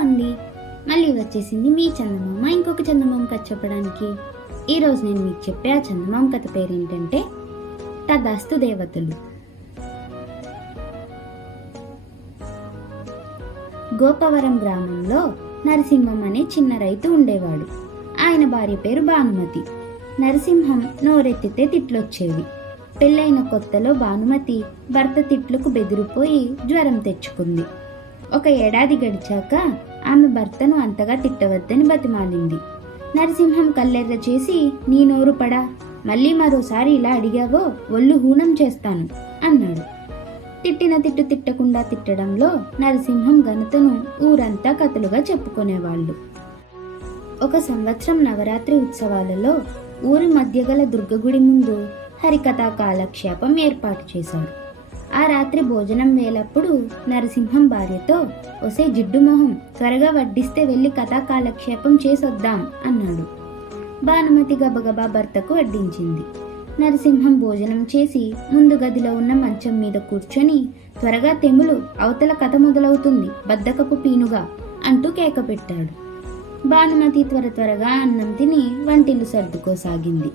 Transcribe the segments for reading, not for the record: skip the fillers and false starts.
అండి, మళ్ళీ వచ్చేసింది మీ చందమామ ఇంకొక చందమామ కథ చెప్పడానికి. ఈరోజు నేను మీకు చెప్పే ఆ చందమామ కథ పేరేంటంటే తదాస్తు దేవతలు. గోపవరం గ్రామంలో నరసింహం అనే చిన్న రైతు ఉండేవాడు. ఆయన భార్య పేరు భానుమతి. నరసింహం నోరెత్తితే తిట్లొచ్చేవి. పెళ్ళైన కొత్తలో భానుమతి భర్త తిట్లకు బెదిరిపోయి జ్వరం తెచ్చుకుంది. ఒక ఏడాది గడిచాక ఆమె భర్తను అంతగా తిట్టవద్దని బతిమాలింది. నరసింహం కల్లెర్ర చేసి, నీ నోరు పడా, మళ్ళీ మరోసారి ఇలా అడిగావో ఒళ్ళు హూనం చేస్తాను అన్నాడు. తిట్టిన తిట్టు తిట్టకుండా తిట్టడంలో నరసింహం ఘనతను ఊరంతా కథలుగా చెప్పుకునేవాళ్ళు. ఒక సంవత్సరం నవరాత్రి ఉత్సవాలలో ఊరి మధ్య గల దుర్గగుడి ముందు హరికథా కాలక్షేపం ఏర్పాటు చేశారు. ఆ రాత్రి భోజనం వేలప్పుడు నరసింహం భార్యతో, ఒసే జిడ్డు మొహం, త్వరగా వడ్డిస్తే వెళ్ళి కథా కాలక్షేపం చేసొద్దాం అన్నాడు. భానుమతి గబగబా భర్తకు వడ్డించింది. నరసింహం భోజనం చేసి ముందు గదిలో ఉన్న మంచం మీద కూర్చొని, త్వరగా తెములు, అవతల కథ మొదలవుతుంది, బద్దకపు పీనుగా అంటూ కేక పెట్టాడు. భానుమతి త్వరగా అన్నం తిని వంటిల్లు సర్దుకోసాగింది.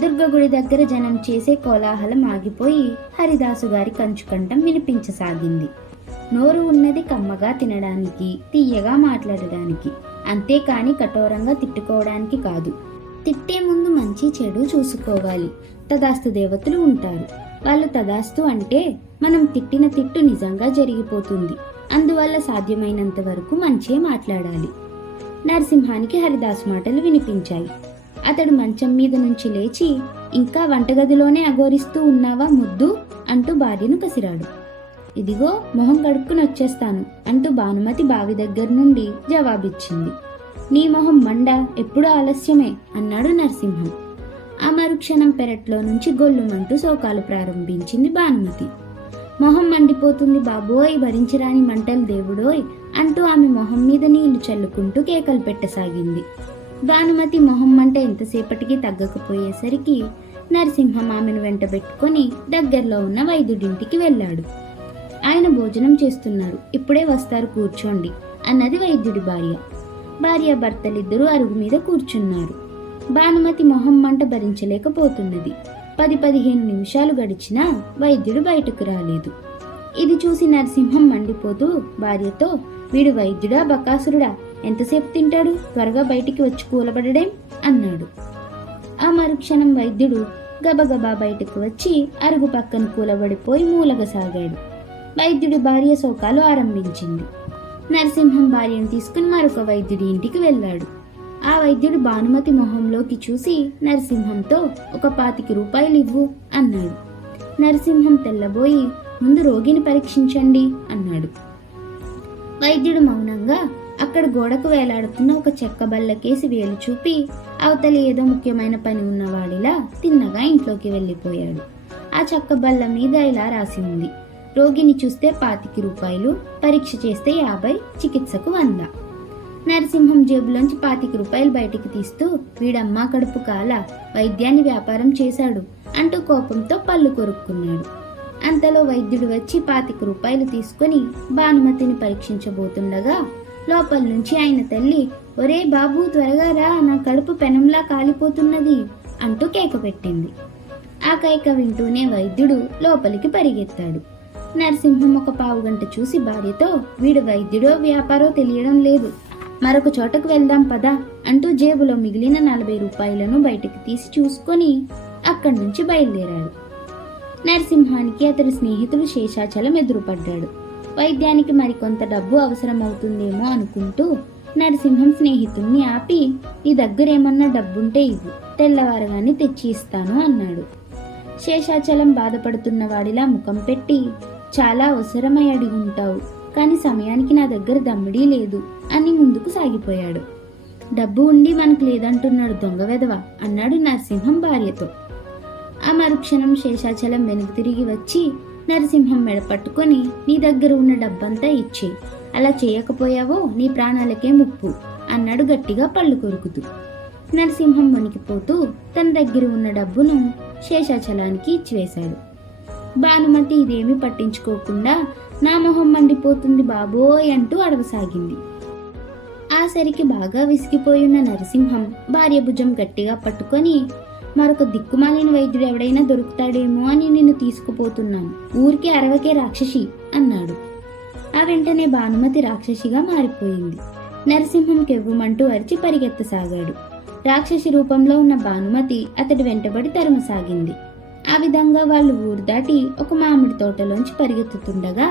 దుర్గగుడి దగ్గర జనం చేసే కోలాహలం ఆగిపోయి హరిదాసు గారి కంచుకంఠం వినిపించసాగింది. నోరు ఉన్నది కమ్మగా తినడానికి, తీయగా మాట్లాడడానికి, అంతేకాని కఠోరంగా తిట్టుకోవడానికి కాదు. తిట్టే ముందు మంచి చెడు చూసుకోవాలి. తదాస్తు దేవతలు ఉంటారు. వాళ్ళు తదాస్తు అంటే మనం తిట్టిన తిట్టు నిజంగా జరిగిపోతుంది. అందువల్ల సాధ్యమైనంత వరకు మంచే మాట్లాడాలి. నరసింహానికి హరిదాసు మాటలు వినిపించాయి. అతడు మంచం మీద నుంచి లేచి, ఇంకా వంటగదిలోనే అఘోరిస్తూ ఉన్నావా ముద్దు అంటూ భార్యను కసిరాడు. ఇదిగో మొహం కడుక్కుని వచ్చేస్తాను అంటూ భానుమతి బావి దగ్గర నుండి జవాబిచ్చింది. నీ మొహం మండ, ఎప్పుడూ ఆలస్యమే అన్నాడు నరసింహం. ఆ మరుక్షణం పెరట్లో నుంచి గొల్లుమంటూ శోకాలు ప్రారంభించింది భానుమతి. మొహం మండిపోతుంది బాబోయ్, భరించరాని మంటలు దేవుడోయ్ అంటూ ఆమె మొహం మీద నీళ్లు చల్లుకుంటూ కేకలు పెట్టసాగింది. భానుమతి మొహం మంట ఎంతసేపటికి తగ్గకపోయేసరికి నరసింహం ఆమెను వెంటబెట్టుకొని దగ్గరలో ఉన్న వైద్యుడింటికి వెళ్ళాడు. ఆయన భోజనం చేస్తున్నారు, ఇప్పుడే వస్తారు, కూర్చోండి అన్నది వైద్యుడి భార్య. భార్యాభర్తలిద్దరూ అరుగు మీద కూర్చున్నారు. భానుమతి మొహం మంట భరించలేకపోతున్నది. 10-15 నిమిషాలు గడిచినా వైద్యుడు బయటకు రాలేదు. ఇది చూసి నరసింహం మండిపోతూ భార్యతో, వీడు వైద్యుడా బకాసురుడా, ఎంతసేపు తింటాడు, త్వరగా బయటికి వచ్చి కూలబడడేం అన్నాడు. ఆ మరుక్షణం వైద్యుడు గబగబా బయటకు వచ్చి అరుగు పక్కన కూలబడిపోయి మూలగసాగాడు. వైద్యుడి భార్య శోకాలు ఆరంభించింది. నరసింహం భార్యను తీసుకుని మరొక వైద్యుడి ఇంటికి వెళ్ళాడు. ఆ వైద్యుడు భానుమతి మొహంలోకి చూసి నరసింహంతో, ఒక 25 రూపాయలు ఇవ్వు అన్నాడు. నరసింహం తెల్లబోయి, ముందు రోగిని పరీక్షించండి అన్నాడు. వైద్యుడు మౌనంగా అక్కడ గోడకు వేలాడుతున్న ఒక చెక్క బల్లకేసి వేలు చూపి అవతలి ఏదో ముఖ్యమైన పని ఉన్నవాడిలా తిన్నగా ఇంట్లోకి వెళ్ళిపోయాడు. ఆ చెక్క బల్ల మీద ఇలా రాసి ఉంది, రోగిని చూస్తే 25 రూపాయలు, పరీక్ష చేస్తే 50, చికిత్సకు 100. నరసింహం జేబులోంచి 25 రూపాయలు బయటికి తీస్తూ, వీడమ్మా కడుపు కాల, వైద్యాన్ని వ్యాపారం చేశాడు అంటూ కోపంతో పళ్ళు కొరుక్కున్నాడు. అంతలో వైద్యుడు వచ్చి 25 రూపాయలు తీసుకుని భానుమతిని పరీక్షించబోతుండగా లోపల నుంచి ఆయన తల్లి, ఒరే బాబు త్వరగా రా, నా కడుపు పెనంలా కాలిపోతున్నది అంటూ కేక పెట్టింది. ఆ కేక వింటూనే వైద్యుడు లోపలికి పరిగెత్తాడు. నరసింహం ఒక పావుగంట చూసి భార్యతో, వీడు వైద్యుడో వ్యాపారో తెలియడం లేదు, మరొక చోటకు వెళ్దాం పదా అంటూ జేబులో మిగిలిన 40 రూపాయలను బయటకు తీసి చూసుకొని అక్కడి నుంచి బయలుదేరాడు. నరసింహానికి అతడి స్నేహితుడు శేషాచలం ఎదురుపడ్డాడు. వైద్యానికి మరికొంత డబ్బు అవసరమవుతుందేమో అనుకుంటూ నరసింహం స్నేహితుణ్ణి ఆపి, నీ దగ్గరేమన్నా డబ్బుంటే ఇవ్వు, తెల్లవారగానే తెచ్చి ఇస్తాను అన్నాడు. శేషాచలం బాధపడుతున్న వాడిలా ముఖం పెట్టి, చాలా అవసరమై అడిగి ఉంటావు, కానీ సమయానికి నా దగ్గర దమ్మిడీ లేదు అని ముందుకు సాగిపోయాడు. డబ్బు ఉండి మనకు లేదంటున్నాడు దొంగ వెధవ అన్నాడు నరసింహం భార్యతో. ఆ మరుక్షణం శేషాచలం వెనుక తిరిగి వచ్చి నరసింహం మెడ పట్టుకొని, నీ దగ్గర ఉన్న డబ్బంతా ఇచ్చి, అలా చేయకపోయావో నీ ప్రాణాలకే ముప్పు అన్నాడు గట్టిగా పళ్ళు కొరుకుతూ. నరసింహం వణికిపోతూ తన దగ్గర ఉన్న డబ్బును శేషాచలానికి ఇచ్చివేశాడు. భానుమతి ఇదేమీ పట్టించుకోకుండా, నా మొహం మండిపోతుంది బాబోయ్ అంటూ అడవసాగింది. సరికి బాగా విసిగిపోయున్న నరసింహం భార్య భుజం గట్టిగా పట్టుకొని, మరొక దిక్కుమాలిన వైద్యుడు ఎవడైనా దొరుకుతాడేమో అని నిన్ను తీసుకుపోతున్నాను, ఊరికే అరవకే రాక్షసి అన్నాడు. ఆ వెంటనే భానుమతి రాక్షసిగా మారిపోయింది. నరసింహం కెవ్వుమంటూ అరిచి పరిగెత్తసాగాడు. రాక్షసి రూపంలో ఉన్న భానుమతి అతడి వెంటబడి తరుమసాగింది. ఆ విధంగా వాళ్ళు ఊరు దాటి ఒక మామిడి తోటలోంచి పరిగెత్తుతుండగా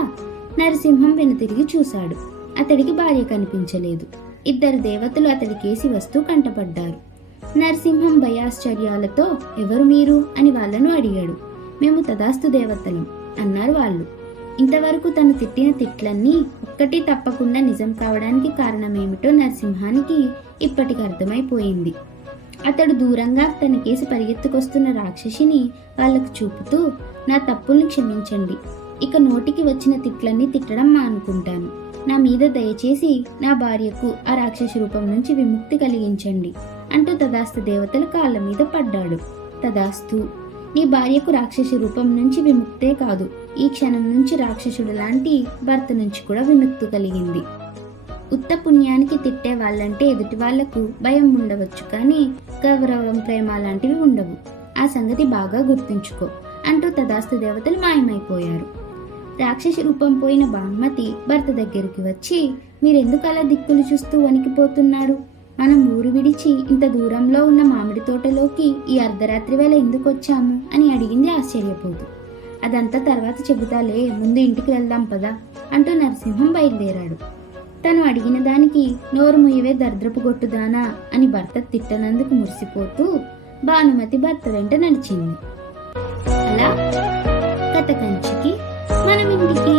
నరసింహం వెనుతిరిగి చూశాడు. అతడికి భార్య కనిపించలేదు. ఇద్దరు దేవతలు అతడి కేసి వస్తూ కంటపడ్డారు. నరసింహం భయాశ్చర్యాలతో ఎవరు మీరు అని వాళ్ళను అడిగాడు. మేము తదాస్తు దేవతలం అన్నారు వాళ్ళు. ఇంతవరకు తను తిట్టిన తిట్లన్నీ ఒక్కటి తప్పకుండా నిజం కావడానికి కారణమేమిటో నరసింహానికి ఇప్పటికి అర్థమైపోయింది. అతడు దూరంగా తన కేసి పరిగెత్తుకొస్తున్న రాక్షసిని వాళ్లకు చూపుతూ, నా తప్పుల్ని క్షమించండి, ఇక నోటికి వచ్చిన తిట్లన్నీ తిట్టడం మానుకుంటాను, నా మీద దయచేసి నా భార్యకు ఆ రాక్షసి రూపం నుంచి విముక్తి కలిగించండి అంటూ తదాస్తు దేవతల కాళ్ళ మీద పడ్డాడు. తదాస్తు, నీ భార్యకు రాక్షసి రూపం నుంచి విముక్తే కాదు, ఈ క్షణం నుంచి రాక్షసుడు లాంటి భర్త నుంచి కూడా విముక్తి కలిగింది. ఉత్త పుణ్యానికి తిట్టే వాళ్ళంటే ఎదుటి వాళ్లకు భయం ఉండవచ్చు, కానీ గౌరవం ప్రేమ లాంటివి ఉండవు, ఆ సంగతి బాగా గుర్తుంచుకో అంటూ తదాస్తు దేవతలు మాయమైపోయారు. రాక్షసి రూపం పోయిన భానుమతి భర్త దగ్గరికి వచ్చి, మీరెందుకు అలా దిక్కులు చూస్తూ వణికిపోతున్నారు, మనం ఊరు విడిచి ఇంత దూరంలో ఉన్న మామిడి తోటలోకి ఈ అర్ధరాత్రి వేళ ఎందుకు వచ్చాము అని అడిగింది ఆశ్చర్యపోతూ. అదంతా తర్వాత చెబుతాలే, ముందు ఇంటికి వెళ్దాం పదా అంటూ నరసింహం బయలుదేరాడు. తను అడిగిన దానికి నోరు ముయ్యవే దరిద్రపు గొట్టుదానా అని భర్త తిట్టనందుకు మురిసిపోతూ భానుమతి భర్త వెంట నడిచింది. అలా కథ కంచికి మనం ఇంటికి.